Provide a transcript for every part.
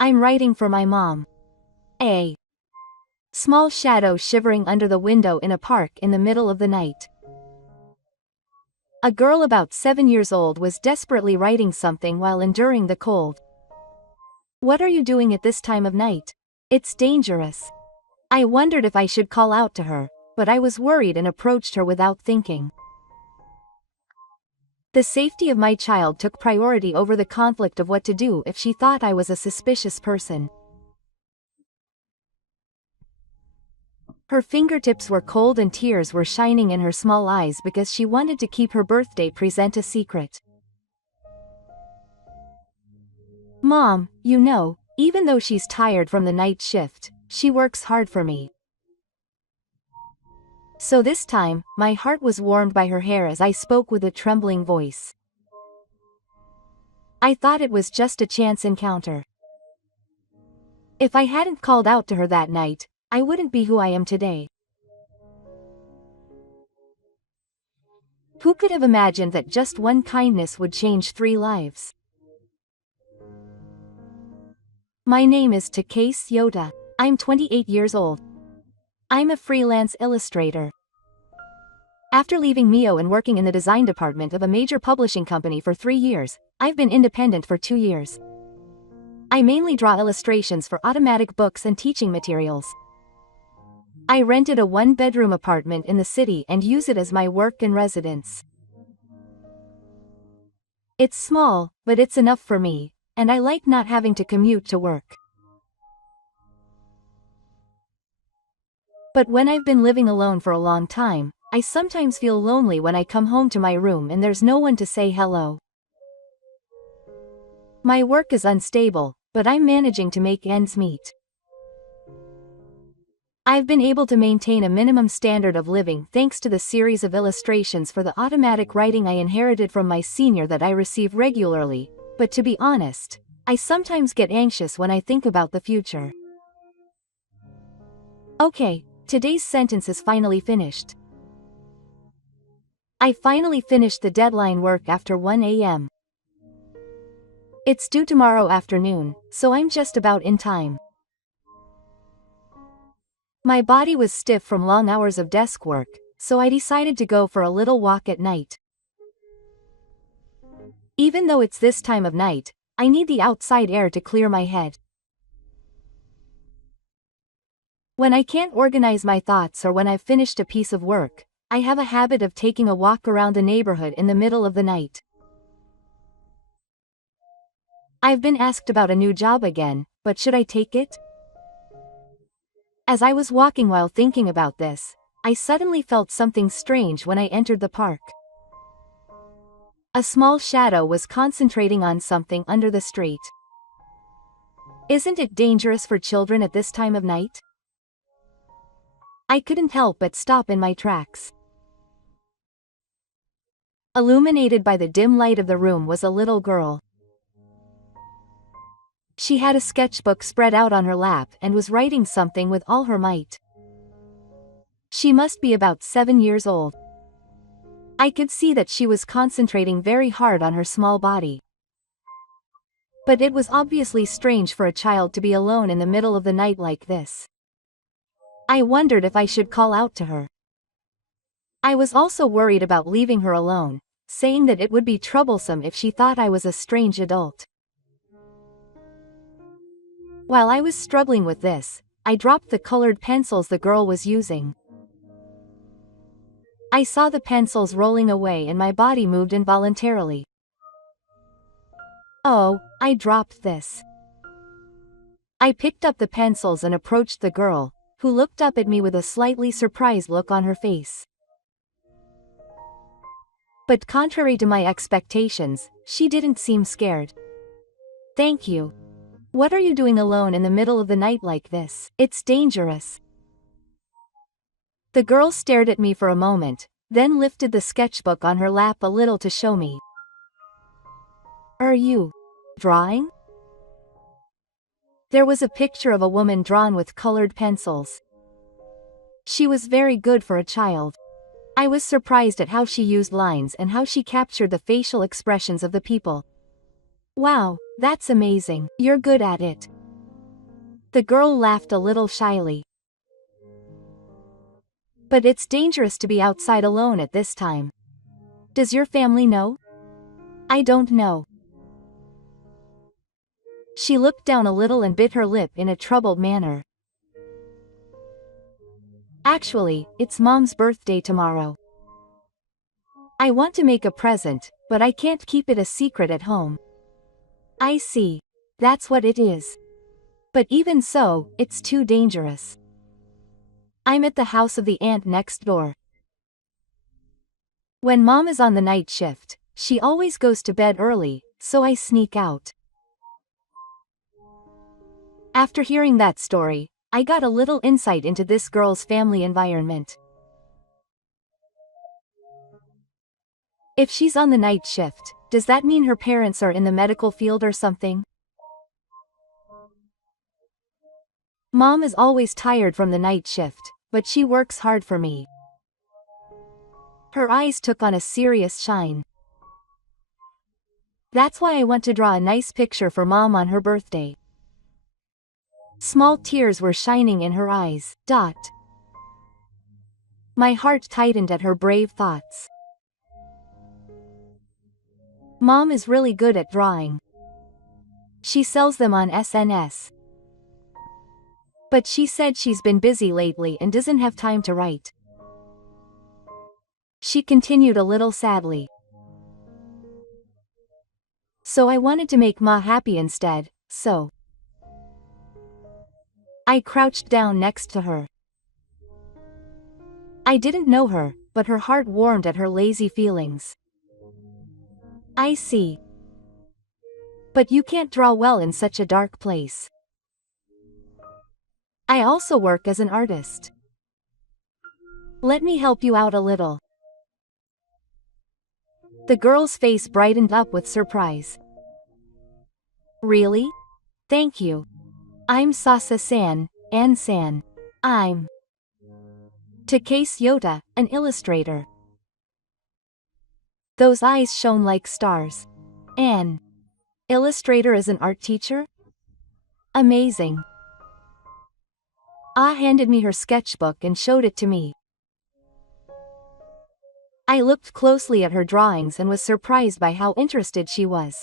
I'm writing for my mom. A small shadow shivering under the window in a park in the middle of the night. A girl about 7 years old was desperately writing something while enduring the cold. What are you doing at this time of night? It's dangerous. I wondered if I should call out to her, but I was worried and approached her without thinking. The safety of my child took priority over the conflict of what to do if she thought I was a suspicious person. Her fingertips were cold and tears were shining in her small eyes because she wanted to keep her birthday present a secret. Mom, you know, even though she's tired from the night shift, she works hard for me. So this time, my heart was warmed by her hair as I spoke with a trembling voice. I thought it was just a chance encounter. If I hadn't called out to her that night, I wouldn't be who I am today. Who could have imagined that just one kindness would change 3 lives? My name is Takase Yoda. I'm 28 years old. I'm a freelance illustrator. After leaving Mio and working in the design department of a major publishing company for 3 years, I've been independent for 2 years. I mainly draw illustrations for automatic books and teaching materials. I rented a 1-bedroom apartment in the city and use it as my work and residence. It's small, but it's enough for me, and I like not having to commute to work. But when I've been living alone for a long time, I sometimes feel lonely when I come home to my room and there's no one to say hello. My work is unstable, but I'm managing to make ends meet. I've been able to maintain a minimum standard of living thanks to the series of illustrations for the automatic writing I inherited from my senior that I receive regularly, but to be honest, I sometimes get anxious when I think about the future. Okay, today's sentence is finally finished. I finally finished the deadline work after 1 a.m. It's due tomorrow afternoon, so I'm just about in time. My body was stiff from long hours of desk work, so I decided to go for a little walk at night. Even though it's this time of night, I need the outside air to clear my head. When I can't organize my thoughts or when I've finished a piece of work, I have a habit of taking a walk around the neighborhood in the middle of the night. I've been asked about a new job again, but should I take it? As I was walking while thinking about this, I suddenly felt something strange when I entered the park. A small shadow was concentrating on something under the street. Isn't it dangerous for children at this time of night? I couldn't help but stop in my tracks. Illuminated by the dim light of the room was a little girl. She had a sketchbook spread out on her lap and was writing something with all her might. She must be about 7 years old. I could see that she was concentrating very hard on her small body. But it was obviously strange for a child to be alone in the middle of the night like this. I wondered if I should call out to her. I was also worried about leaving her alone, saying that it would be troublesome if she thought I was a strange adult. While I was struggling with this, I dropped the colored pencils the girl was using. I saw the pencils rolling away and my body moved involuntarily. Oh, I dropped this. I picked up the pencils and approached the girl, who looked up at me with a slightly surprised look on her face. But contrary to my expectations, she didn't seem scared. Thank you. What are you doing alone in the middle of the night like this? It's dangerous. The girl stared at me for a moment, then lifted the sketchbook on her lap a little to show me. Are you drawing? There was a picture of a woman drawn with colored pencils. She was very good for a child. I was surprised at how she used lines and how she captured the facial expressions of the people. Wow, that's amazing. You're good at it. The girl laughed a little shyly. But it's dangerous to be outside alone at this time. Does your family know? I don't know. She looked down a little and bit her lip in a troubled manner. Actually, it's Mom's birthday tomorrow. I want to make a present, but I can't keep it a secret at home. I see. That's what it is. But even so, it's too dangerous. I'm at the house of the aunt next door. When Mom is on the night shift, she always goes to bed early, so I sneak out. After hearing that story, I got a little insight into this girl's family environment. If she's on the night shift, does that mean her parents are in the medical field or something? Mom is always tired from the night shift, but she works hard for me. Her eyes took on a serious shine. That's why I want to draw a nice picture for Mom on her birthday. Small tears were shining in her eyes. My heart tightened at her brave thoughts. Mom is really good at drawing. She sells them on SNS. But she said she's been busy lately and doesn't have time to write. She continued a little sadly. So I wanted to make Ma happy instead, so I crouched down next to her. I didn't know her, but her heart warmed at her lazy feelings. I see. But you can't draw well in such a dark place. I also work as an artist. Let me help you out a little. The girl's face brightened up with surprise. Really? Thank you. I'm Sasa-san, An-san. I'm Takase Yota, an illustrator. Those eyes shone like stars. An illustrator is an art teacher? Amazing. Ah handed me her sketchbook and showed it to me. I looked closely at her drawings and was surprised by how interested she was.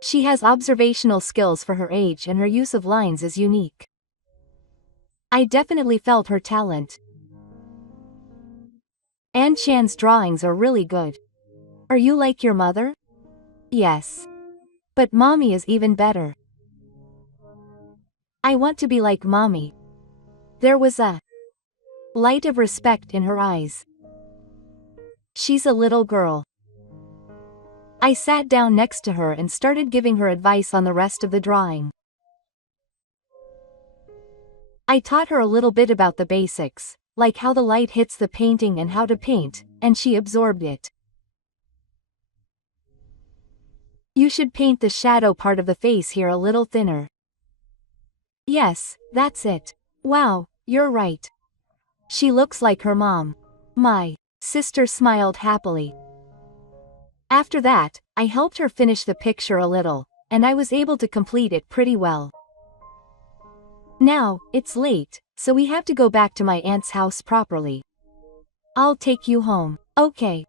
She has observational skills for her age and her use of lines is unique. I definitely felt her talent. An-chan's drawings are really good. Are you like your mother? Yes. But Mommy is even better. I want to be like Mommy. There was a light of respect in her eyes. She's a little girl. I sat down next to her and started giving her advice on the rest of the drawing. I taught her a little bit about the basics, like how the light hits the painting and how to paint, and she absorbed it. You should paint the shadow part of the face here a little thinner. Yes, that's it. Wow, you're right. She looks like her mom. My sister smiled happily. After that, I helped her finish the picture a little, and I was able to complete it pretty well. Now, it's late, so we have to go back to my aunt's house properly. I'll take you home. Okay.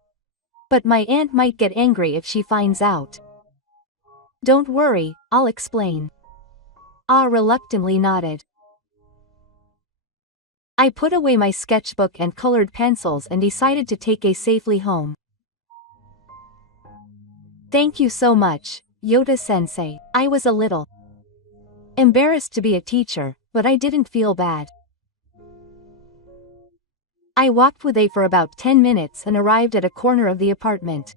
But my aunt might get angry if she finds out. Don't worry, I'll explain. Ah reluctantly nodded. I put away my sketchbook and colored pencils and decided to take A safely home. Thank you so much, Yota-sensei. I was a little embarrassed to be a teacher, but I didn't feel bad. I walked with A for about 10 minutes and arrived at a corner of the apartment.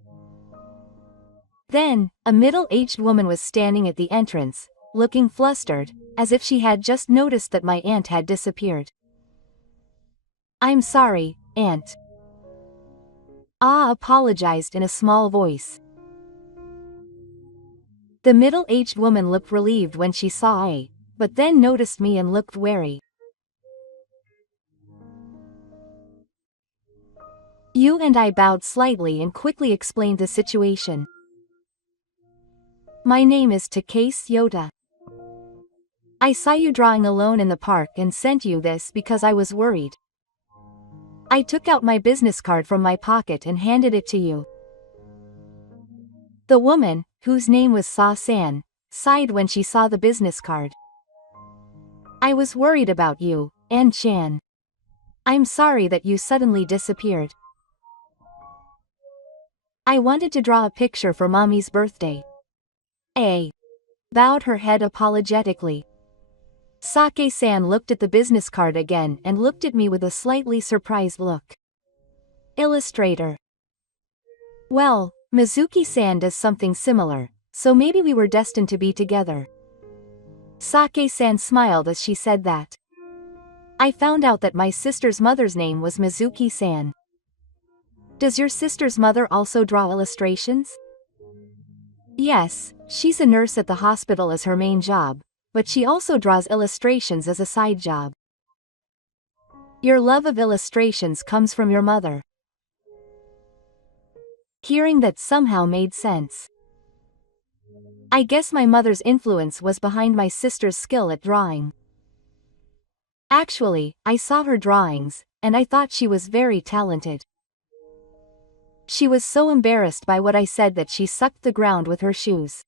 Then, a middle-aged woman was standing at the entrance, looking flustered, as if she had just noticed that my aunt had disappeared. I'm sorry, Aunt. Ah apologized in a small voice. The middle-aged woman looked relieved when she saw A, but then noticed me and looked wary. You and I bowed slightly and quickly explained the situation. My name is Takase Yota. I saw you drawing alone in the park and sent you this because I was worried. I took out my business card from my pocket and handed it to you. The woman, whose name was Sa-san, sighed when she saw the business card. I was worried about you, An-chan. I'm sorry that you suddenly disappeared. I wanted to draw a picture for Mommy's birthday. A. Bowed her head apologetically. Sake-san looked at the business card again and looked at me with a slightly surprised look. Illustrator. Well, Mizuki-san does something similar, so maybe we were destined to be together. Sake-san smiled as she said that. I found out that my sister's mother's name was Mizuki-san. Does your sister's mother also draw illustrations? Yes, she's a nurse at the hospital as her main job, but she also draws illustrations as a side job. Your love of illustrations comes from your mother. Hearing that somehow made sense. I guess my mother's influence was behind my sister's skill at drawing. Actually, I saw her drawings, and I thought she was very talented. She was so embarrassed by what I said that she sucked the ground with her shoes.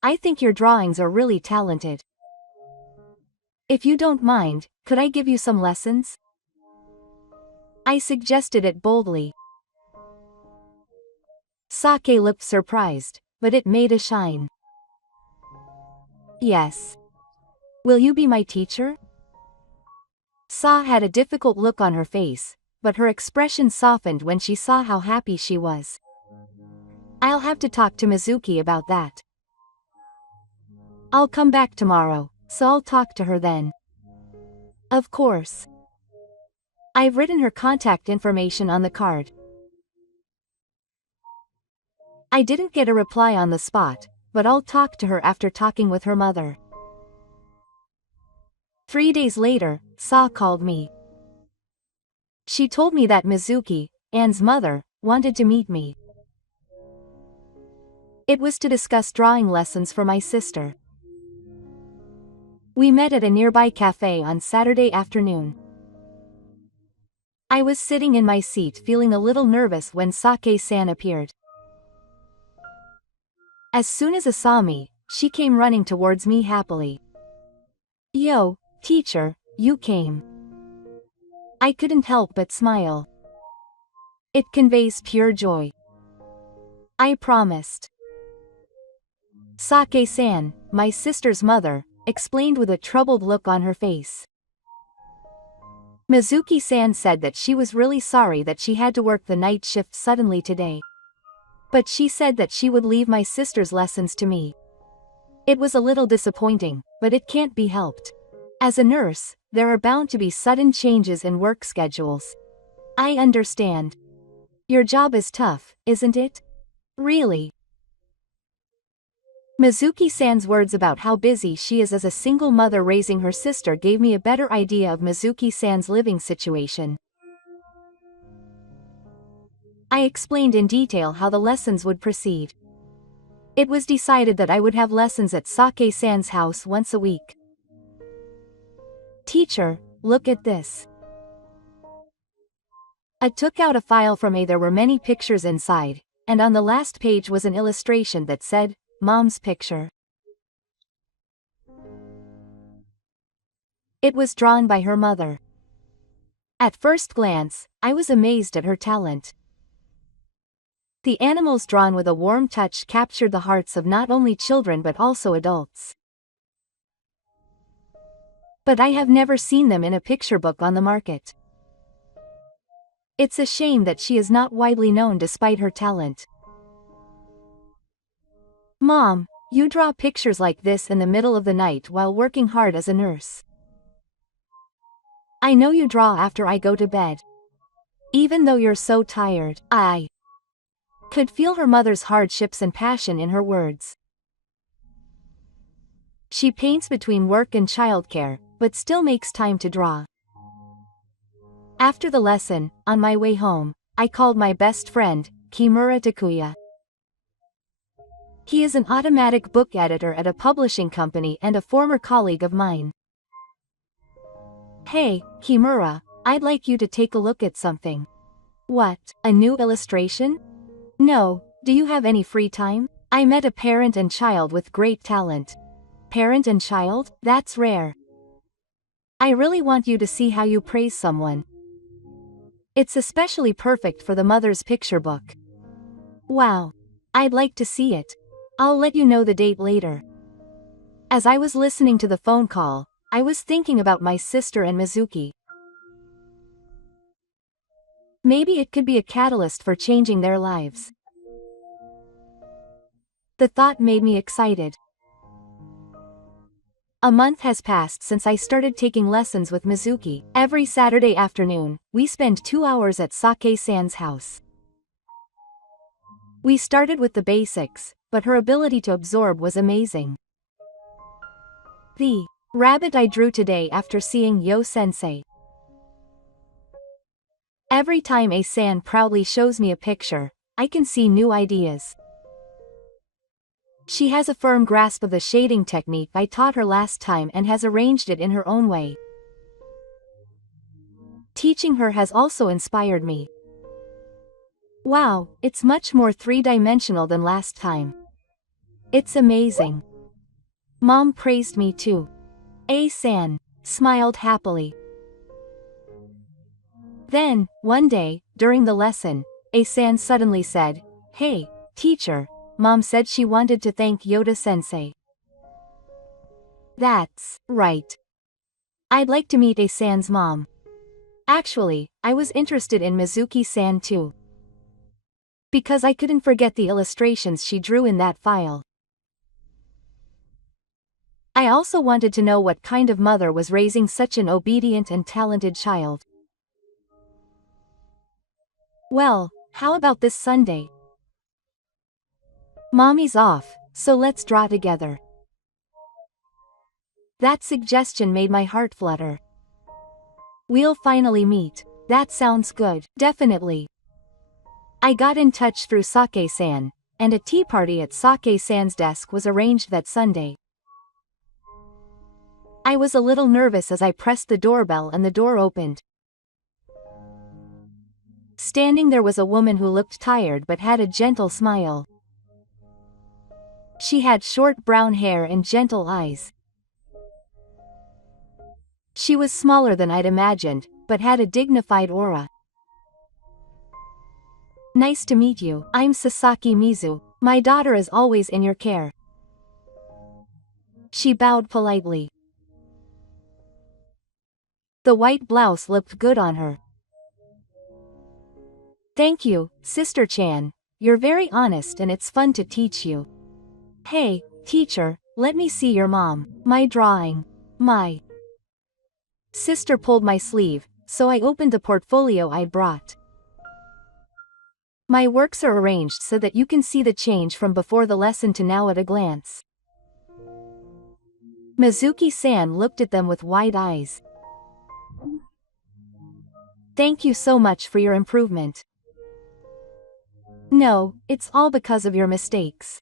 I think your drawings are really talented. If you don't mind, could I give you some lessons? I suggested it boldly. Sake looked surprised, but it made a shine. Yes. Will you be my teacher? Sa had a difficult look on her face, but her expression softened when she saw how happy she was. I'll have to talk to Mizuki about that. I'll come back tomorrow, so I'll talk to her then. Of course. I've written her contact information on the card. I didn't get a reply on the spot, but I'll talk to her after talking with her mother. 3 days later, Sa called me. She told me that Mizuki, Anne's mother, wanted to meet me. It was to discuss drawing lessons for my sister. We met at a nearby cafe on Saturday afternoon. I was sitting in my seat feeling a little nervous when Sake-san appeared. As soon as Sa saw me, she came running towards me happily. Yo, teacher, you came. I couldn't help but smile. It conveys pure joy. I promised. Sake-san, my sister's mother, explained with a troubled look on her face. Mizuki-san said that she was really sorry that she had to work the night shift suddenly today. But she said that she would leave my sister's lessons to me. It was a little disappointing, but it can't be helped. As a nurse, there are bound to be sudden changes in work schedules. I understand. Your job is tough, isn't it? Really? Mizuki-san's words about how busy she is as a single mother raising her sister gave me a better idea of Mizuki-san's living situation. I explained in detail how the lessons would proceed. It was decided that I would have lessons at Sake-san's house once a week. Teacher, look at this. I took out a file from A. There were many pictures inside, and on the last page was an illustration that said, Mom's picture. It was drawn by her mother. At first glance, I was amazed at her talent. The animals drawn with a warm touch captured the hearts of not only children but also adults. But I have never seen them in a picture book on the market. It's a shame that she is not widely known despite her talent. Mom, you draw pictures like this in the middle of the night while working hard as a nurse. I know you draw after I go to bed. Even though you're so tired, I could feel her mother's hardships and passion in her words. She paints between work and childcare, but still makes time to draw. After the lesson, on my way home, I called my best friend, Kimura Takuya. He is an automatic book editor at a publishing company and a former colleague of mine. Hey, Kimura, I'd like you to take a look at something. What, a new illustration? No, do you have any free time? I met a parent and child with great talent. Parent and child? That's rare. I really want you to see how you praise someone. It's especially perfect for the mother's picture book. Wow. I'd like to see it. I'll let you know the date later. As I was listening to the phone call, I was thinking about my sister and Mizuki. Maybe it could be a catalyst for changing their lives. The thought made me excited. A month has passed since I started taking lessons with Mizuki. Every Saturday afternoon, we spend 2 hours at Sake-san's house. We started with the basics, but her ability to absorb was amazing. The rabbit I drew today after seeing Yo-sensei. Every time A-san proudly shows me a picture, I can see new ideas. She has a firm grasp of the shading technique I taught her last time and has arranged it in her own way. Teaching her has also inspired me. Wow, it's much more three-dimensional than last time. It's amazing. Mom praised me too. A-san smiled happily. Then, one day, during the lesson, A-san suddenly said, "Hey, teacher, Mom said she wanted to thank Yoda-sensei." That's right. I'd like to meet A-san's mom. Actually, I was interested in Mizuki-san too. Because I couldn't forget the illustrations she drew in that file. I also wanted to know what kind of mother was raising such an obedient and talented child. Well, how about this Sunday? Mommy's off, so let's draw together. That suggestion made my heart flutter. We'll finally meet. That sounds good. Definitely. I got in touch through Sake-san, and a tea party at Sake-san's desk was arranged that Sunday. I was a little nervous as I pressed the doorbell and the door opened. Standing there was a woman who looked tired but had a gentle smile. She had short brown hair and gentle eyes. She was smaller than I'd imagined, but had a dignified aura. Nice to meet you. I'm Sasaki Mizu. My daughter is always in your care. She bowed politely. The white blouse looked good on her. Thank you, Sister Chan. You're very honest and it's fun to teach you. Hey, teacher, let me see your mom. My drawing. My sister pulled my sleeve, so I opened the portfolio I'd brought. My works are arranged so that you can see the change from before the lesson to now at a glance. Mizuki-san looked at them with wide eyes. Thank you so much for your improvement. No, it's all because of your mistakes.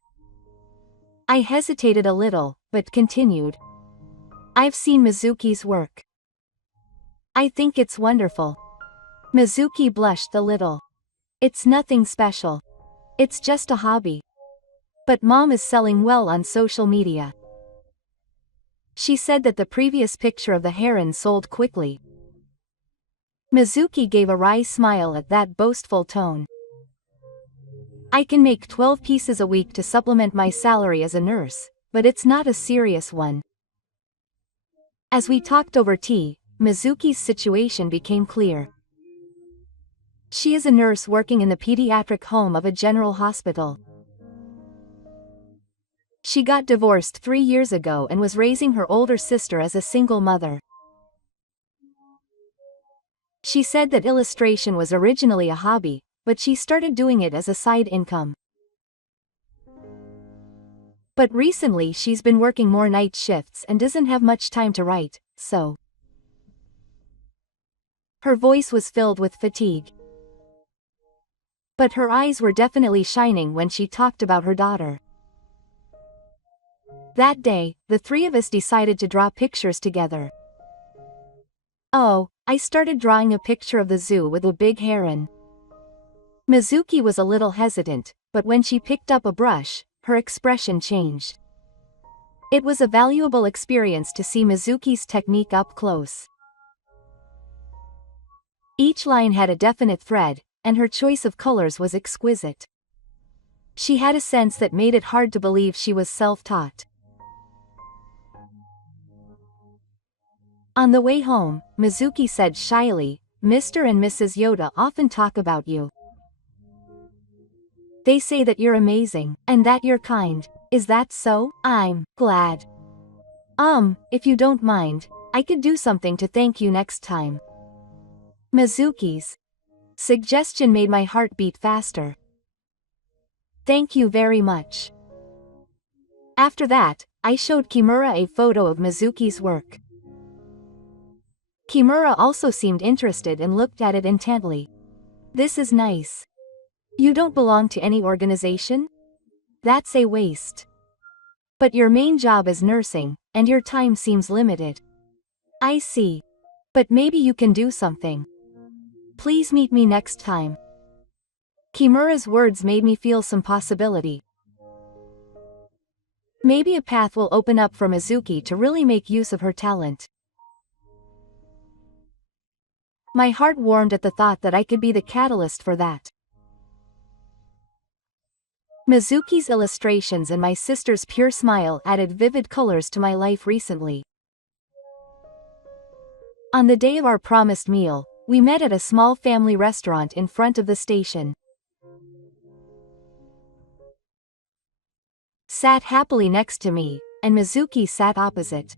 I hesitated a little, but continued. I've seen Mizuki's work. I think it's wonderful. Mizuki blushed a little. It's nothing special. It's just a hobby. But Mom is selling well on social media. She said that the previous picture of the heron sold quickly. Mizuki gave a wry smile at that boastful tone. I can make 12 pieces a week to supplement my salary as a nurse, but it's not a serious one. As we talked over tea, Mizuki's situation became clear. She is a nurse working in the pediatric home of a general hospital. She got divorced 3 years ago and was raising her older sister as a single mother. She said that illustration was originally a hobby, but she started doing it as a side income. But recently she's been working more night shifts and doesn't have much time to write, so. Her voice was filled with fatigue. But her eyes were definitely shining when she talked about her daughter. That day, the three of us decided to draw pictures together. Oh, I started drawing a picture of the zoo with a big heron. Mizuki was a little hesitant, but when she picked up a brush, her expression changed. It was a valuable experience to see Mizuki's technique up close. Each line had a definite thread, and her choice of colors was exquisite. She had a sense that made it hard to believe she was self-taught. On the way home, Mizuki said shyly, "Mr. and Mrs. Yoda often talk about you. They say that you're amazing, and that you're kind. Is that so? I'm glad. If you don't mind, I could do something to thank you next time." Mizuki's suggestion made my heart beat faster. "Thank you very much." After that, I showed Kimura a photo of Mizuki's work. Kimura also seemed interested and looked at it intently. "This is nice. You don't belong to any organization? That's a waste. But your main job is nursing, and your time seems limited." "I see. But maybe you can do something. Please meet me next time." Kimura's words made me feel some possibility. Maybe a path will open up for Mizuki to really make use of her talent. My heart warmed at the thought that I could be the catalyst for that. Mizuki's illustrations and my sister's pure smile added vivid colors to my life recently. On the day of our promised meal, we met at a small family restaurant in front of the station. Sat happily next to me, and Mizuki sat opposite.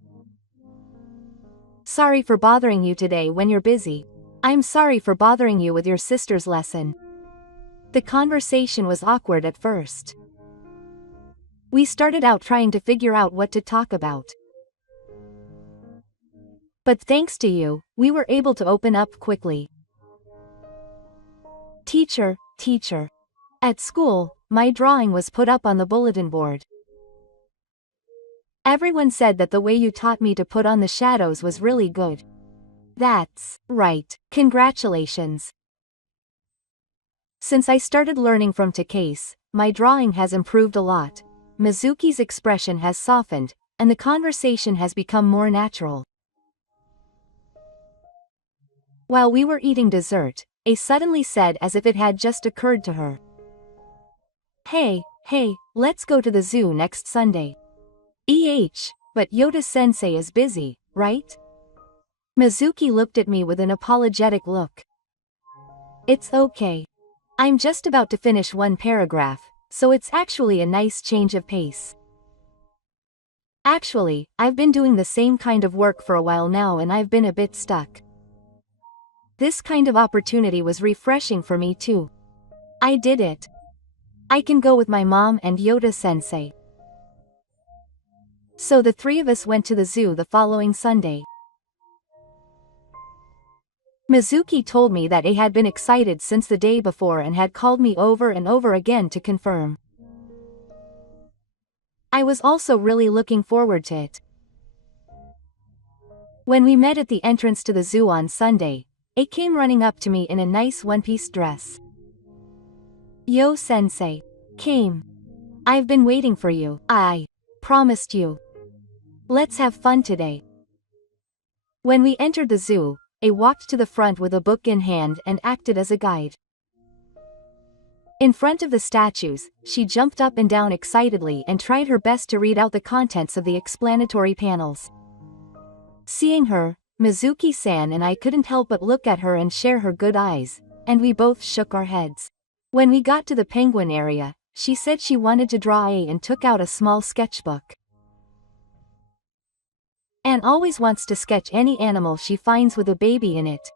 "Sorry for bothering you today when you're busy. I'm sorry for bothering you with your sister's lesson." The conversation was awkward at first. We started out trying to figure out what to talk about. But thanks to you, we were able to open up quickly. Teacher. At school, my drawing was put up on the bulletin board. Everyone said that the way you taught me to put on the shadows was really good. That's right. Congratulations. Since I started learning from Takase, my drawing has improved a lot. Mizuki's expression has softened, and the conversation has become more natural. While we were eating dessert, A suddenly said as if it had just occurred to her. Hey, let's go to the zoo next Sunday. But Yoda-sensei is busy, right? Mizuki looked at me with an apologetic look. It's okay. I'm just about to finish one paragraph, so it's actually a nice change of pace. Actually, I've been doing the same kind of work for a while now and I've been a bit stuck. This kind of opportunity was refreshing for me too. I did it. I can go with my mom and Yoda-sensei. So the three of us went to the zoo the following Sunday. Mizuki told me that he had been excited since the day before and had called me over and over again to confirm. I was also really looking forward to it. When we met at the entrance to the zoo on Sunday, it came running up to me in a nice one-piece dress. Yo sensei. Came. I've been waiting for you. I promised you. Let's have fun today. When we entered the zoo, I walked to the front with a book in hand and acted as a guide. In front of the statues, she jumped up and down excitedly and tried her best to read out the contents of the explanatory panels. Seeing her, Mizuki-san and I couldn't help but look at her and share her good eyes, and we both shook our heads. When we got to the penguin area, she said she wanted to draw and took out a small sketchbook. Anne always wants to sketch any animal she finds with a baby in it.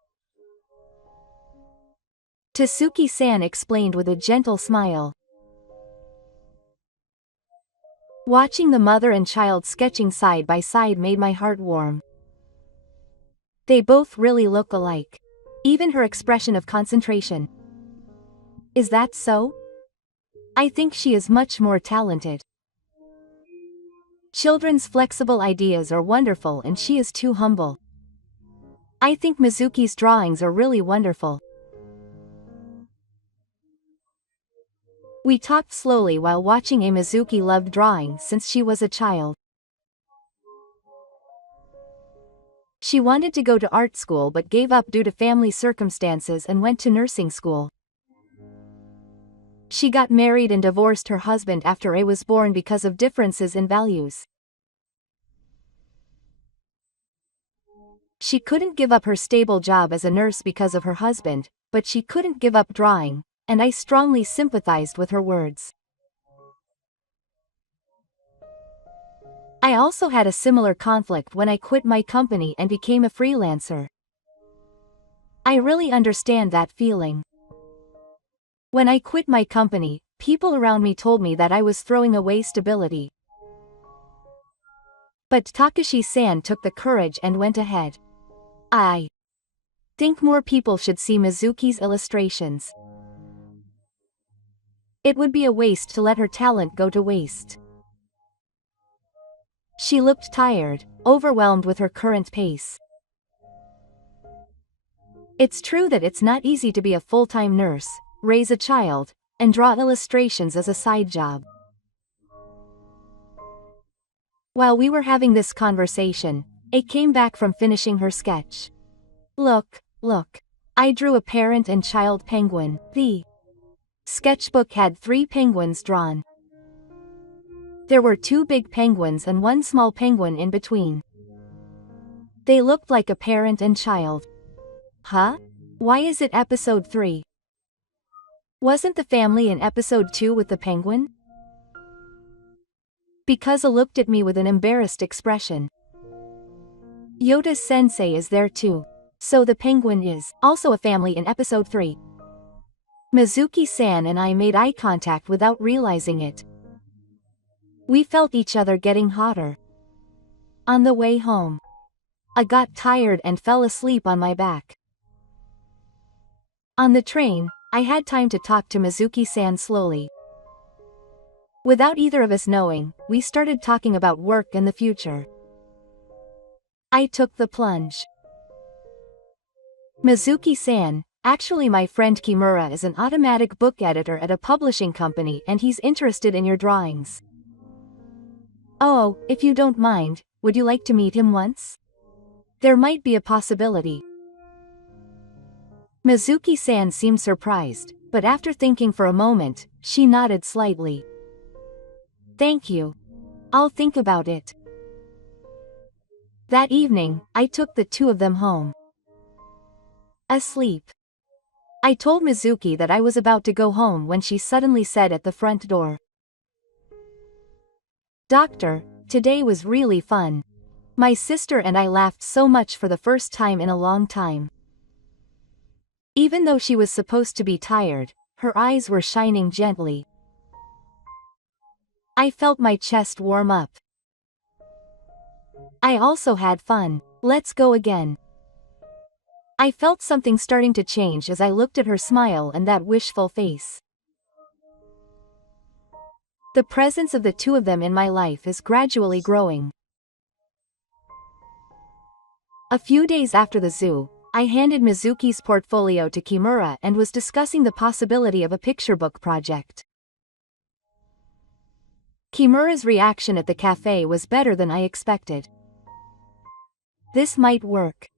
Tasuki-san explained with a gentle smile. Watching the mother and child sketching side by side made my heart warm. They both really look alike. Even her expression of concentration. Is that so? I think she is much more talented. Children's flexible ideas are wonderful and she is too humble. I think Mizuki's drawings are really wonderful. We talked slowly while watching. Mizuki loved drawing since she was a child. She wanted to go to art school but gave up due to family circumstances and went to nursing school. She got married and divorced her husband after A was born because of differences in values. She couldn't give up her stable job as a nurse because of her husband, but she couldn't give up drawing, and I strongly sympathized with her words. I also had a similar conflict when I quit my company and became a freelancer. I really understand that feeling. When I quit my company, people around me told me that I was throwing away stability. But Takashi-san took the courage and went ahead. I think more people should see Mizuki's illustrations. It would be a waste to let her talent go to waste. She looked tired, overwhelmed with her current pace. It's true that it's not easy to be a full-time nurse, raise a child, and draw illustrations as a side job. While we were having this conversation, A came back from finishing her sketch. Look, I drew a parent and child penguin. The sketchbook had 3 penguins drawn. There were 2 big penguins and 1 small penguin in between. They looked like a parent and child. Huh? Why is it episode 3? Wasn't the family in episode 2 with the penguin? Because A looked at me with an embarrassed expression. Yoda-sensei is there too. So the penguin is also a family in episode 3. Mizuki-san and I made eye contact without realizing it. We felt each other getting hotter. On the way home, I got tired and fell asleep on my back. On the train, I had time to talk to Mizuki-san slowly. Without either of us knowing, we started talking about work and the future. I took the plunge. Mizuki-san, actually my friend Kimura is an automatic book editor at a publishing company and he's interested in your drawings. Oh, if you don't mind, would you like to meet him once? There might be a possibility. Mizuki-san seemed surprised, but after thinking for a moment, she nodded slightly. Thank you. I'll think about it. That evening, I took the 2 of them home. Asleep. I told Mizuki that I was about to go home when she suddenly said at the front door. Doctor, today was really fun. My sister and I laughed so much for the first time in a long time. Even though she was supposed to be tired, her eyes were shining gently. I felt my chest warm up. I also had fun. Let's go again. I felt something starting to change as I looked at her smile and that wishful face. The presence of the 2 of them in my life is gradually growing. A few days after the zoo, I handed Mizuki's portfolio to Kimura and was discussing the possibility of a picture book project. Kimura's reaction at the cafe was better than I expected. This might work.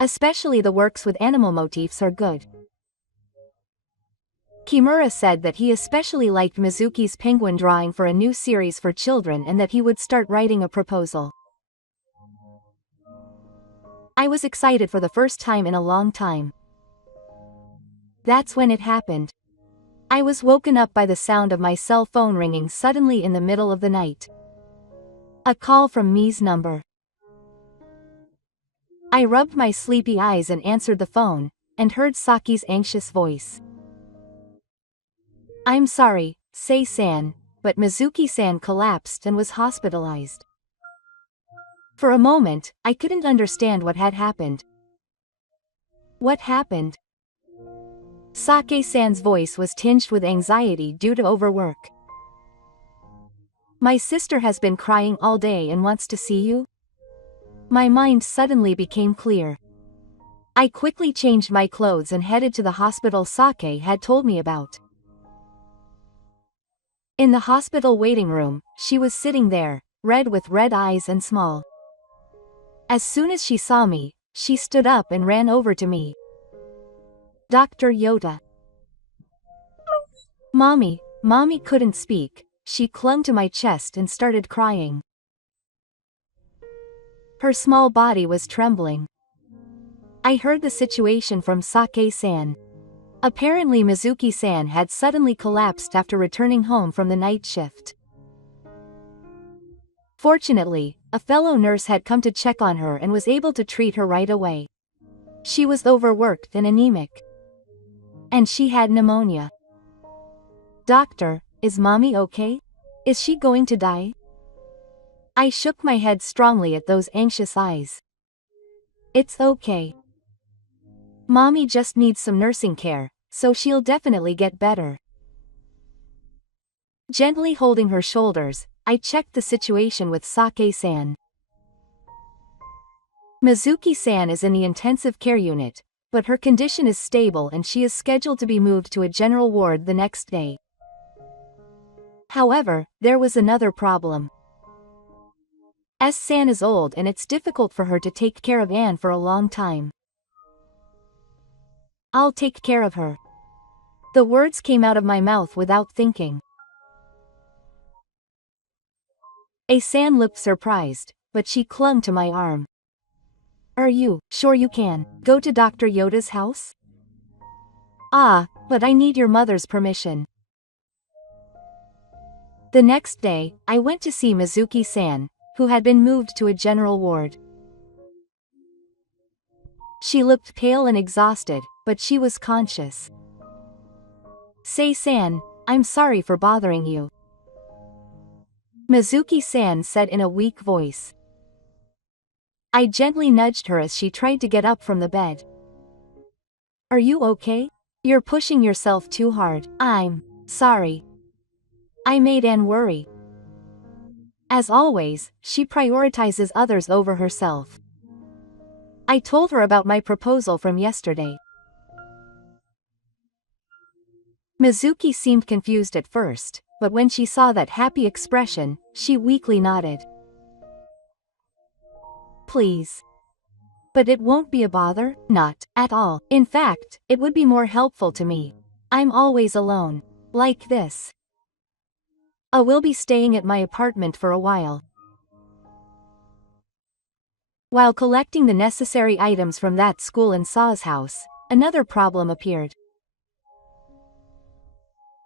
Especially the works with animal motifs are good. Kimura said that he especially liked Mizuki's penguin drawing for a new series for children and that he would start writing a proposal. I was excited for the first time in a long time. That's when it happened. I was woken up by the sound of my cell phone ringing suddenly in the middle of the night. A call from Mi's number. I rubbed my sleepy eyes and answered the phone, and heard Saki's anxious voice. I'm sorry, Sei-san, but Mizuki-san collapsed and was hospitalized. For a moment, I couldn't understand what had happened. What happened? Sake-san's voice was tinged with anxiety due to overwork. My sister has been crying all day and wants to see you? My mind suddenly became clear. I quickly changed my clothes and headed to the hospital Sake had told me about. In the hospital waiting room, she was sitting there, red with red eyes and small. As soon as she saw me, she stood up and ran over to me. Dr. Yota. Mommy couldn't speak. She clung to my chest and started crying. Her small body was trembling. I heard the situation from Sake-san. Apparently Mizuki-san had suddenly collapsed after returning home from the night shift. Fortunately, a fellow nurse had come to check on her and was able to treat her right away. She was overworked and anemic. And she had pneumonia. Doctor, is mommy okay? Is she going to die? I shook my head strongly at those anxious eyes. It's okay. Mommy just needs some nursing care, so she'll definitely get better. Gently holding her shoulders, I checked the situation with Sake-san. Mizuki-san is in the intensive care unit, but her condition is stable and she is scheduled to be moved to a general ward the next day. However, there was another problem. S-san is old and it's difficult for her to take care of Anne for a long time. I'll take care of her. The words came out of my mouth without thinking. A-san looked surprised, but she clung to my arm. Are you sure you can go to Dr. Yoda's house? Ah, but I need your mother's permission. The next day, I went to see Mizuki-san, who had been moved to a general ward. She looked pale and exhausted, but she was conscious. Sei-san, I'm sorry for bothering you. Mizuki-san said in a weak voice. I gently nudged her as she tried to get up from the bed. Are you okay? You're pushing yourself too hard. I'm sorry. I made Anne worry. As always, she prioritizes others over herself. I told her about my proposal from yesterday. Mizuki seemed confused at first, but when she saw that happy expression, she weakly nodded. Please. But it won't be a bother? Not at all. In fact, it would be more helpful to me. I'm always alone. Like this. I will be staying at my apartment for a while. While collecting the necessary items from that school and Saw's house, another problem appeared.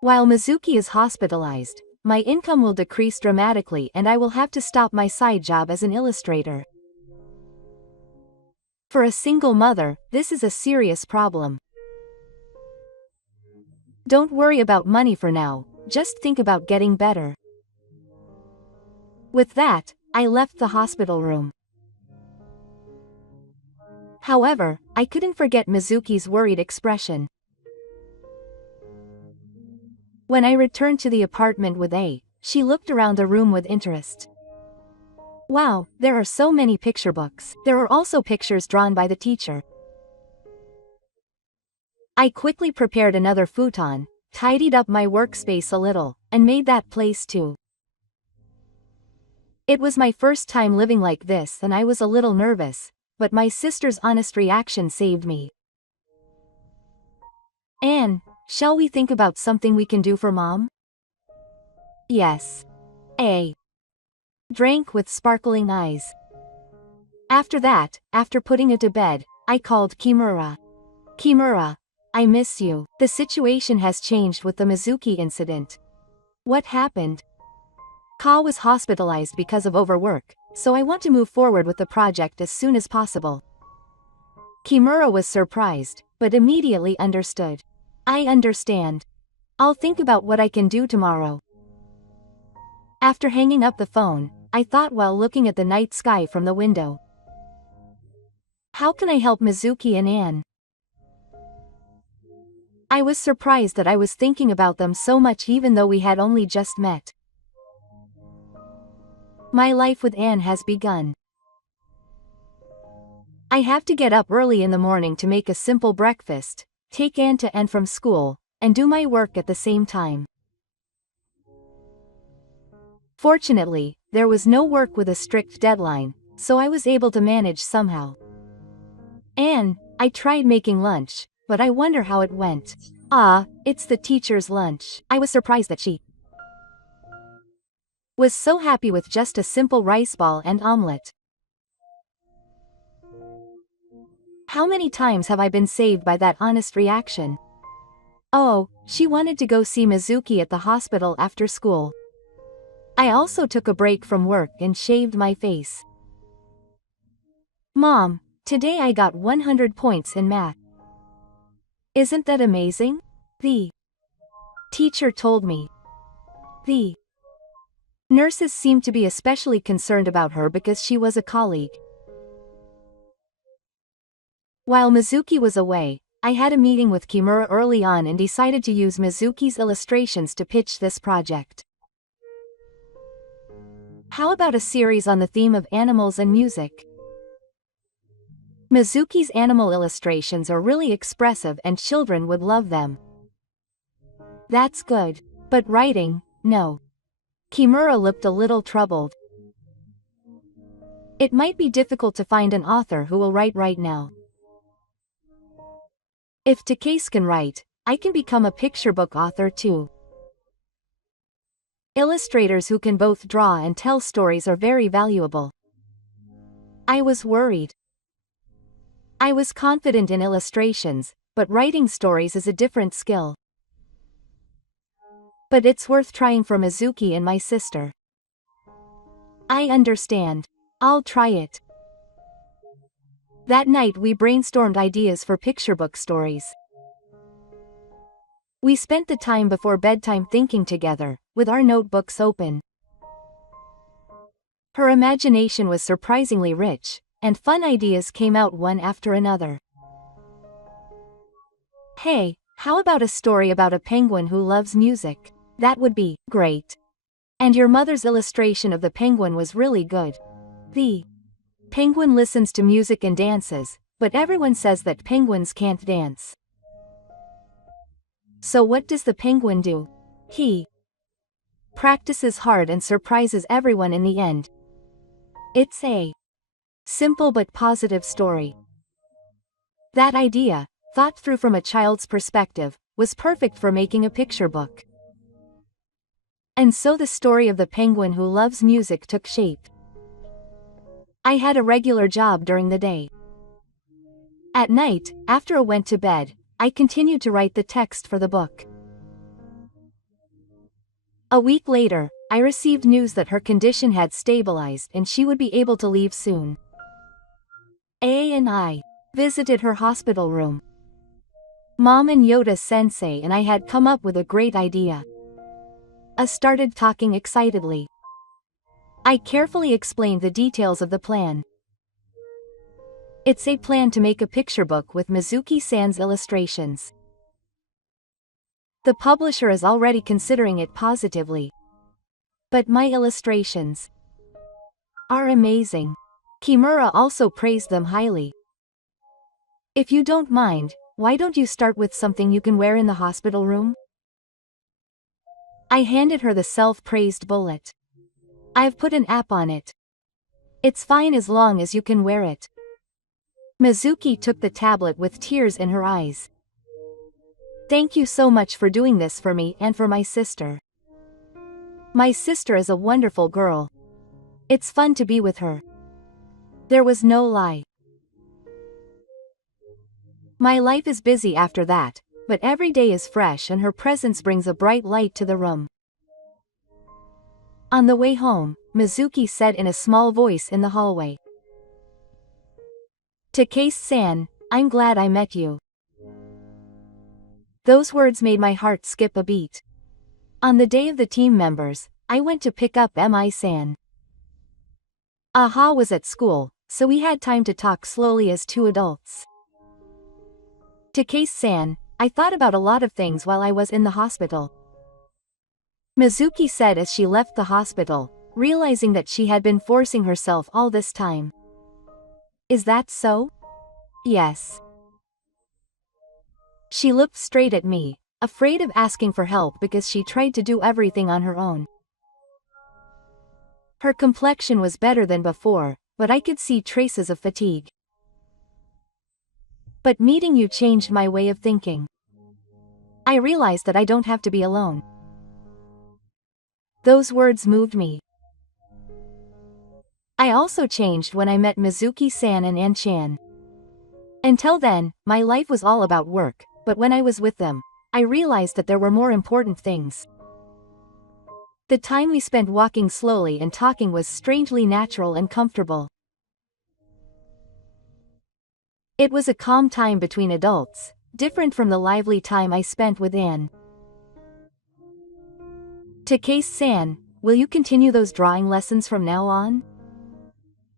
While Mizuki is hospitalized, my income will decrease dramatically and I will have to stop my side job as an illustrator. For a single mother, this is a serious problem. Don't worry about money for now, just think about getting better. With that, I left the hospital room. However, I couldn't forget Mizuki's worried expression. When I returned to the apartment with A, she looked around the room with interest. Wow, there are so many picture books. There are also pictures drawn by the teacher. I quickly prepared another futon, tidied up my workspace a little, and made that place too. It was my first time living like this and I was a little nervous, but my sister's honest reaction saved me. Anne, shall we think about something we can do for Mom? Yes. A. Drank with sparkling eyes. After that, after putting it to bed, I called Kimura. Kimura, I miss you. The situation has changed with the Mizuki incident. What happened? Ka was hospitalized because of overwork, so I want to move forward with the project as soon as possible. Kimura was surprised, but immediately understood. I understand. I'll think about what I can do tomorrow. After hanging up the phone, I thought while looking at the night sky from the window. How can I help Mizuki and Anne? I was surprised that I was thinking about them so much even though we had only just met. My life with Anne has begun. I have to get up early in the morning to make a simple breakfast, take Anne to and from school, and do my work at the same time. Fortunately, there was no work with a strict deadline, so I was able to manage somehow. Anne, I tried making lunch, but I wonder how it went. Ah, it's the teacher's lunch. I was surprised that she was so happy with just a simple rice ball and omelette. How many times have I been saved by that honest reaction? Oh, she wanted to go see Mizuki at the hospital after school. I also took a break from work and shaved my face. Mom, today I got 100 points in math. Isn't that amazing? The teacher told me. The nurses seemed to be especially concerned about her because she was a colleague. While Mizuki was away, I had a meeting with Kimura early on and decided to use Mizuki's illustrations to pitch this project. How about a series on the theme of animals and music? Mizuki's animal illustrations are really expressive and children would love them. That's good. But writing, no. Kimura looked a little troubled. It might be difficult to find an author who will write right now. If Takase can write, I can become a picture book author too. Illustrators who can both draw and tell stories are very valuable. I was worried. I was confident in illustrations, but writing stories is a different skill. But it's worth trying for Mizuki and my sister. I understand. I'll try it. That night we brainstormed ideas for picture book stories. We spent the time before bedtime thinking together, with our notebooks open. Her imagination was surprisingly rich, and fun ideas came out one after another. Hey, how about a story about a penguin who loves music? That would be great. And your mother's illustration of the penguin was really good. The penguin listens to music and dances, but everyone says that penguins can't dance. So what does the penguin do? He practices hard and surprises everyone in the end. It's a simple but positive story. That idea, thought through from a child's perspective, was perfect for making a picture book. And so the story of the penguin who loves music took shape. I had a regular job during the day. At night, after I went to bed, I continued to write the text for the book. A week later, I received news that her condition had stabilized and she would be able to leave soon. A and I visited her hospital room. Mom and Yoda-sensei and I had come up with a great idea. I started talking excitedly. I carefully explained the details of the plan. It's a plan to make a picture book with Mizuki-san's illustrations. The publisher is already considering it positively. But my illustrations are amazing. Kimura also praised them highly. If you don't mind, why don't you start with something you can wear in the hospital room? I handed her the self-praised bullet. I've put an app on it. It's fine as long as you can wear it. Mizuki took the tablet with tears in her eyes. Thank you so much for doing this for me and for my sister. My sister is a wonderful girl. It's fun to be with her. There was no lie. My life is busy after that, but every day is fresh and her presence brings a bright light to the room. On the way home, Mizuki said in a small voice in the hallway. Takase-san, I'm glad I met you. Those words made my heart skip a beat. On the day of the team members, I went to pick up Mi-san. Aha was at school, so we had time to talk slowly as two adults. Takase-san, I thought about a lot of things while I was in the hospital. Mizuki said as she left the hospital, realizing that she had been forcing herself all this time. Is that so? Yes. She looked straight at me, afraid of asking for help because she tried to do everything on her own. Her complexion was better than before, but I could see traces of fatigue. But meeting you changed my way of thinking. I realized that I don't have to be alone. Those words moved me. I also changed when I met Mizuki-san and An-chan. Until then, my life was all about work, but when I was with them, I realized that there were more important things. The time we spent walking slowly and talking was strangely natural and comfortable. It was a calm time between adults, different from the lively time I spent with Anne. Takase-san, will you continue those drawing lessons from now on?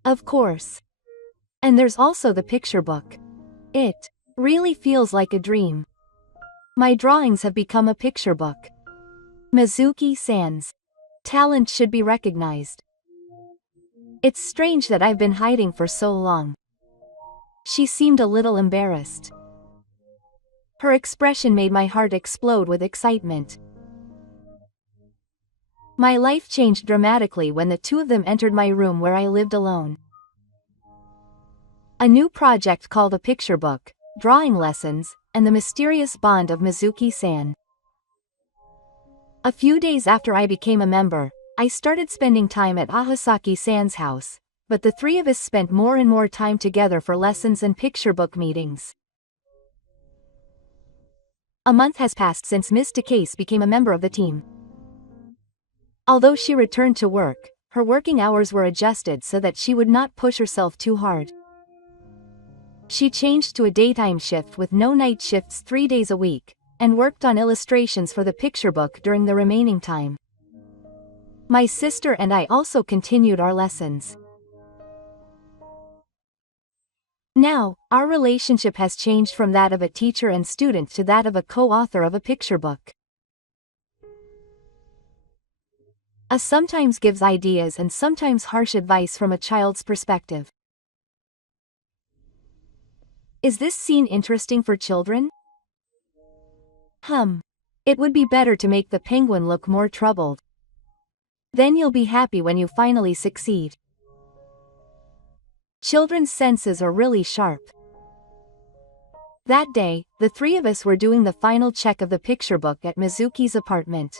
Of course. And there's also the picture book. It really feels like a dream. My drawings have become a picture book. Mizuki-san's talent should be recognized. It's strange that I've been hiding for so long. She seemed a little embarrassed. Her expression made my heart explode with excitement. My life changed dramatically when the two of them entered my room where I lived alone. A new project called a picture book, drawing lessons, and the mysterious bond of Mizuki-san. A few days after I became a member, I started spending time at Ahasaki-san's house, but the three of us spent more and more time together for lessons and picture book meetings. A month has passed since Ms. Takase became a member of the team. Although she returned to work, her working hours were adjusted so that she would not push herself too hard. She changed to a daytime shift with no night shifts 3 days a week, and worked on illustrations for the picture book during the remaining time. My sister and I also continued our lessons. Now, our relationship has changed from that of a teacher and student to that of a co-author of a picture book. A sometimes gives ideas and sometimes harsh advice from a child's perspective. Is this scene interesting for children? It would be better to make the penguin look more troubled. Then you'll be happy when you finally succeed. Children's senses are really sharp. That day, the three of us were doing the final check of the picture book at Mizuki's apartment.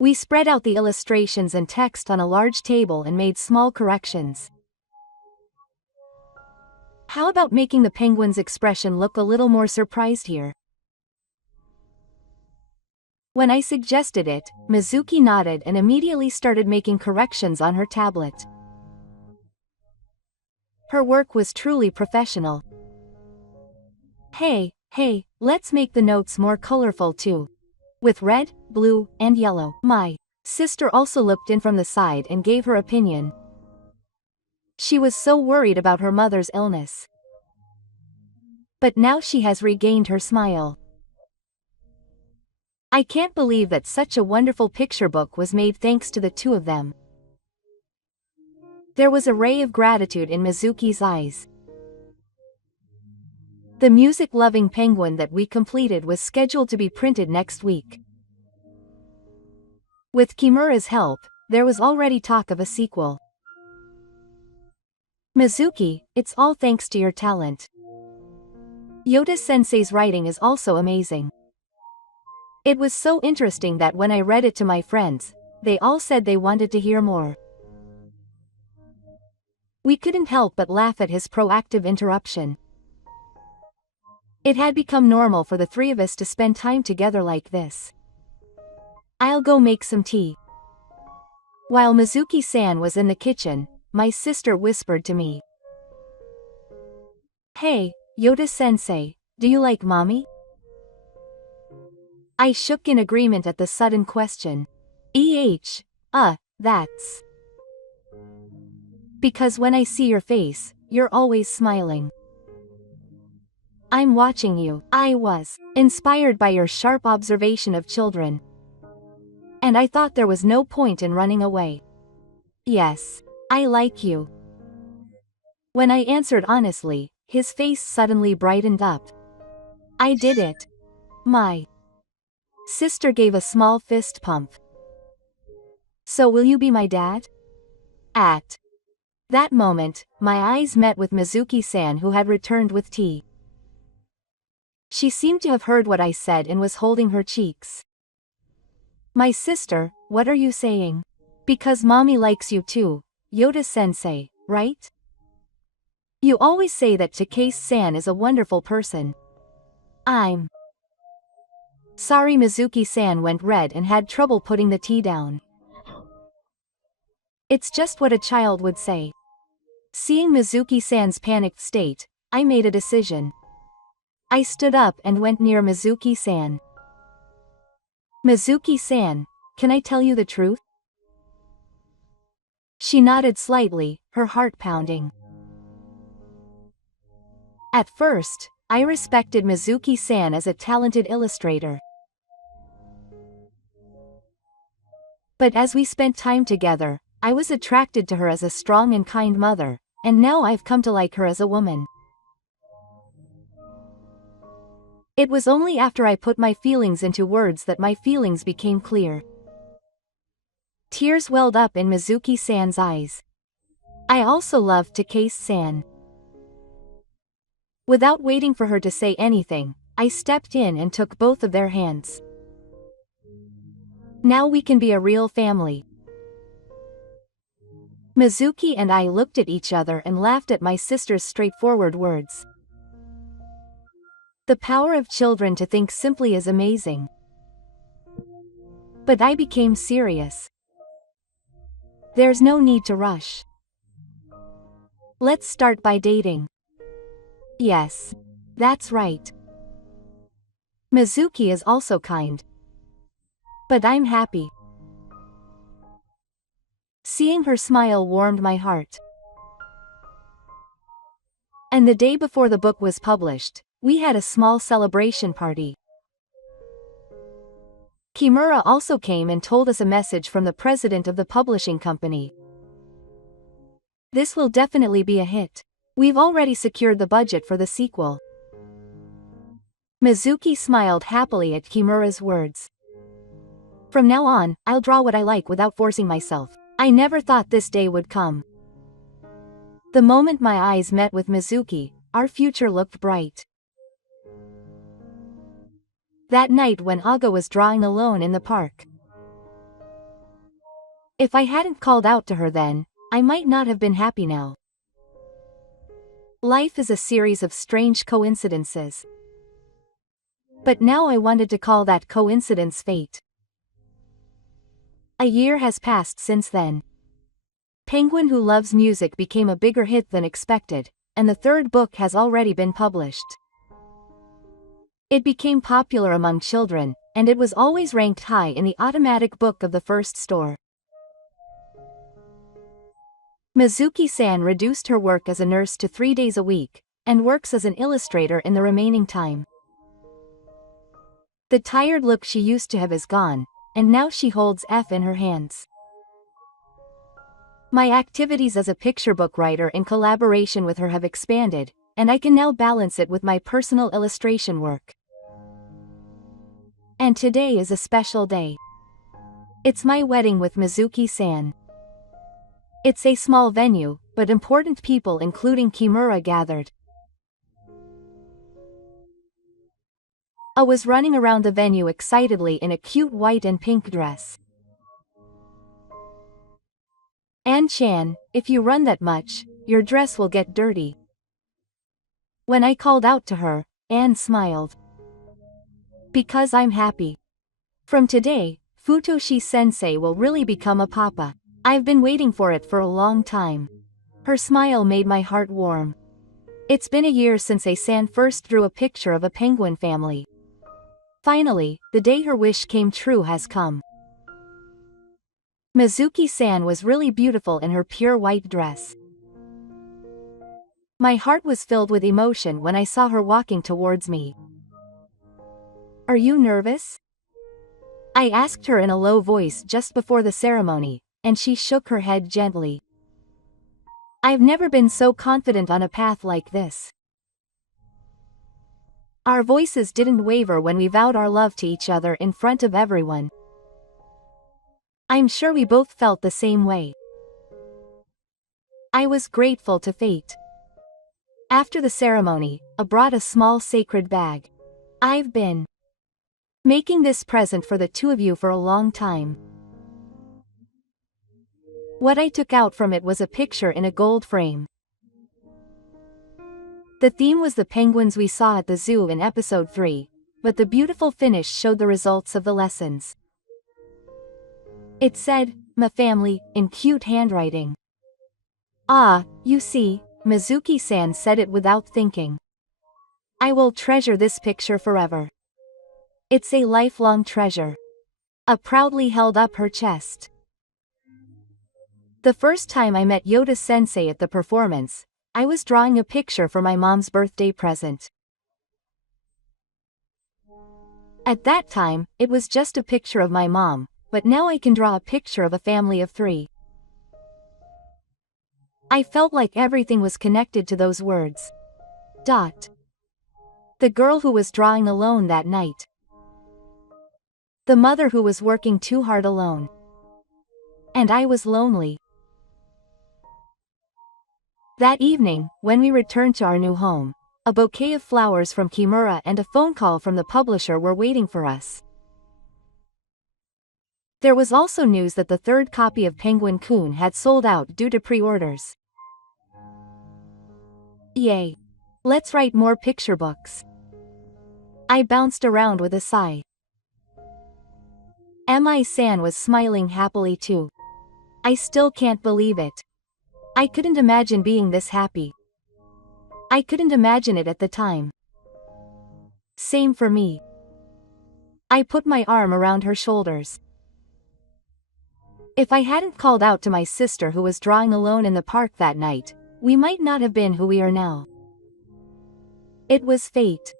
We spread out the illustrations and text on a large table and made small corrections. How about making the penguin's expression look a little more surprised here? When I suggested it, Mizuki nodded and immediately started making corrections on her tablet. Her work was truly professional. Hey, let's make the notes more colorful too. With red, blue, and yellow. My sister also looked in from the side and gave her opinion. She was so worried about her mother's illness. But now she has regained her smile. I can't believe that such a wonderful picture book was made thanks to the two of them. There was a ray of gratitude in Mizuki's eyes. The music-loving penguin that we completed was scheduled to be printed next week. With Kimura's help, there was already talk of a sequel. Mizuki, it's all thanks to your talent. Yoda-sensei's writing is also amazing. It was so interesting that when I read it to my friends, they all said they wanted to hear more. We couldn't help but laugh at his proactive interruption. It had become normal for the three of us to spend time together like this. I'll go make some tea. While Mizuki-san was in the kitchen, my sister whispered to me. Hey, Yoda-sensei, do you like mommy? I shook in agreement at the sudden question. That's because when I see your face, you're always smiling. I'm watching you. I was inspired by your sharp observation of children. And I thought there was no point in running away. Yes, I like you. When I answered honestly, his face suddenly brightened up. I did it. My sister gave a small fist pump. So will you be my dad? At that moment, my eyes met with Mizuki-san, who had returned with tea. She seemed to have heard what I said and was holding her cheeks. My sister, what are you saying? Because mommy likes you too, Yoda-sensei, right? You always say that Takase-san is a wonderful person. I'm sorry. Mizuki-san went red and had trouble putting the tea down. It's just what a child would say. Seeing Mizuki-san's panicked state, I made a decision. I stood up and went near Mizuki-san. Mizuki-san, can I tell you the truth? She nodded slightly, her heart pounding. At first, I respected Mizuki-san as a talented illustrator. But as we spent time together, I was attracted to her as a strong and kind mother, and now I've come to like her as a woman. It was only after I put my feelings into words that my feelings became clear. Tears welled up in Mizuki-san's eyes. I also loved Takase-san. Without waiting for her to say anything, I stepped in and took both of their hands. Now we can be a real family. Mizuki and I looked at each other and laughed at my sister's straightforward words. The power of children to think simply is amazing. But I became serious. There's no need to rush. Let's start by dating. Yes, that's right. Mizuki is also kind. But I'm happy. Seeing her smile warmed my heart. And the day before the book was published, we had a small celebration party. Kimura also came and told us a message from the president of the publishing company. This will definitely be a hit. We've already secured the budget for the sequel. Mizuki smiled happily at Kimura's words. From now on, I'll draw what I like without forcing myself. I never thought this day would come. The moment my eyes met with Mizuki, our future looked bright. That night when Aga was drawing alone in the park. If I hadn't called out to her then, I might not have been happy now. Life is a series of strange coincidences. But now I wanted to call that coincidence fate. A year has passed since then. Penguin Who Loves Music became a bigger hit than expected, and the third book has already been published. It became popular among children, and it was always ranked high in the automatic book of the first store. Mizuki-san reduced her work as a nurse to 3 days a week, and works as an illustrator in the remaining time. The tired look she used to have is gone, and now she holds F in her hands. My activities as a picture book writer in collaboration with her have expanded, and I can now balance it with my personal illustration work. And today is a special day. It's my wedding with Mizuki-san. It's a small venue, but important people including Kimura gathered. I was running around the venue excitedly in a cute white and pink dress. Ann-chan, if you run that much, your dress will get dirty. When I called out to her, Anne smiled. Because I'm happy. From today, Futoshi-sensei will really become a papa. I've been waiting for it for a long time. Her smile made my heart warm. It's been a year since A-san first drew a picture of a penguin family. Finally, the day her wish came true has come. Mizuki-san was really beautiful in her pure white dress. My heart was filled with emotion when I saw her walking towards me. Are you nervous? I asked her in a low voice just before the ceremony, and she shook her head gently. I've never been so confident on a path like this. Our voices didn't waver when we vowed our love to each other in front of everyone. I'm sure we both felt the same way. I was grateful to fate. After the ceremony, I brought a small sacred bag. I've been making this present for the two of you for a long time. What I took out from it was a picture in a gold frame. The theme was the penguins we saw at the zoo in episode 3, but the beautiful finish showed the results of the lessons. It said, "My family," in cute handwriting. Ah, you see, Mizuki-san said it without thinking. I will treasure this picture forever. It's a lifelong treasure. I proudly held up her chest. The first time I met Yoda-sensei at the performance, I was drawing a picture for my mom's birthday present. At that time, it was just a picture of my mom, but now I can draw a picture of a family of 3. I felt like everything was connected to those words. The girl who was drawing alone that night. The mother who was working too hard alone. And I was lonely. That evening, when we returned to our new home, a bouquet of flowers from Kimura and a phone call from the publisher were waiting for us. There was also news that the third copy of Penguin-kun had sold out due to pre-orders. Yay! Let's write more picture books. I bounced around with a sigh. Mi-san was smiling happily too. I still can't believe it. I couldn't imagine being this happy. I couldn't imagine it at the time. Same for me. I put my arm around her shoulders. If I hadn't called out to my sister who was drawing alone in the park that night, we might not have been who we are now. It was fate.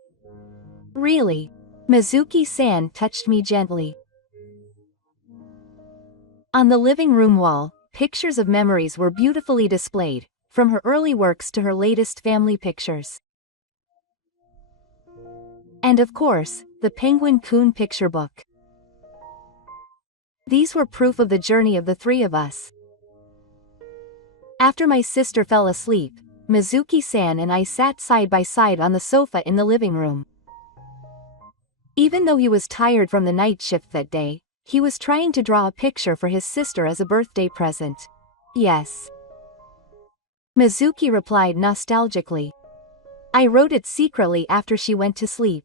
Really. Mizuki-san touched me gently. On the living room wall, pictures of memories were beautifully displayed, from her early works to her latest family pictures. And of course, the Penguin-kun picture book. These were proof of the journey of the 3 of us. After my sister fell asleep, Mizuki-san and I sat side by side on the sofa in the living room. Even though he was tired from the night shift that day, he was trying to draw a picture for his sister as a birthday present. Yes. Mizuki replied nostalgically. I wrote it secretly after she went to sleep.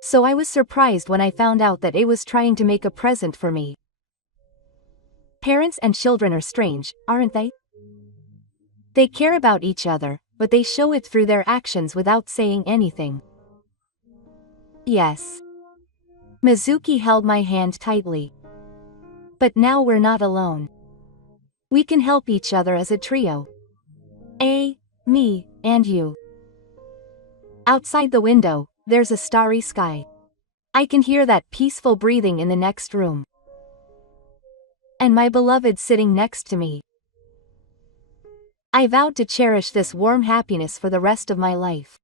So I was surprised when I found out that it was trying to make a present for me. Parents and children are strange, aren't they? They care about each other, but they show it through their actions without saying anything. Yes. Mizuki held my hand tightly. But now we're not alone. We can help each other as a trio. Me, and you. Outside the window, there's a starry sky. I can hear that peaceful breathing in the next room. And my beloved sitting next to me. I vowed to cherish this warm happiness for the rest of my life.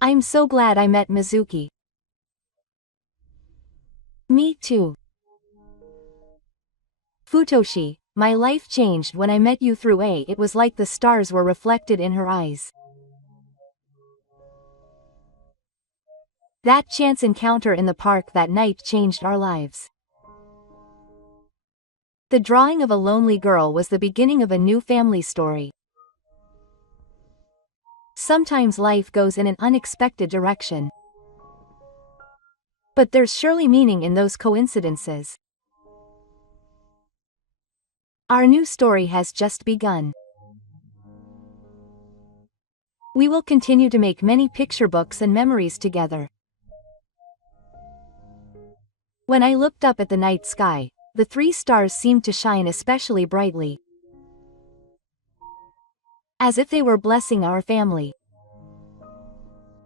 I'm so glad I met Mizuki. Me too. Futoshi, my life changed when I met you through A. It was like the stars were reflected in her eyes. That chance encounter in the park that night changed our lives. The drawing of a lonely girl was the beginning of a new family story. Sometimes life goes in an unexpected direction. But there's surely meaning in those coincidences. Our new story has just begun. We will continue to make many picture books and memories together. When I looked up at the night sky, the 3 stars seemed to shine especially brightly. As if they were blessing our family.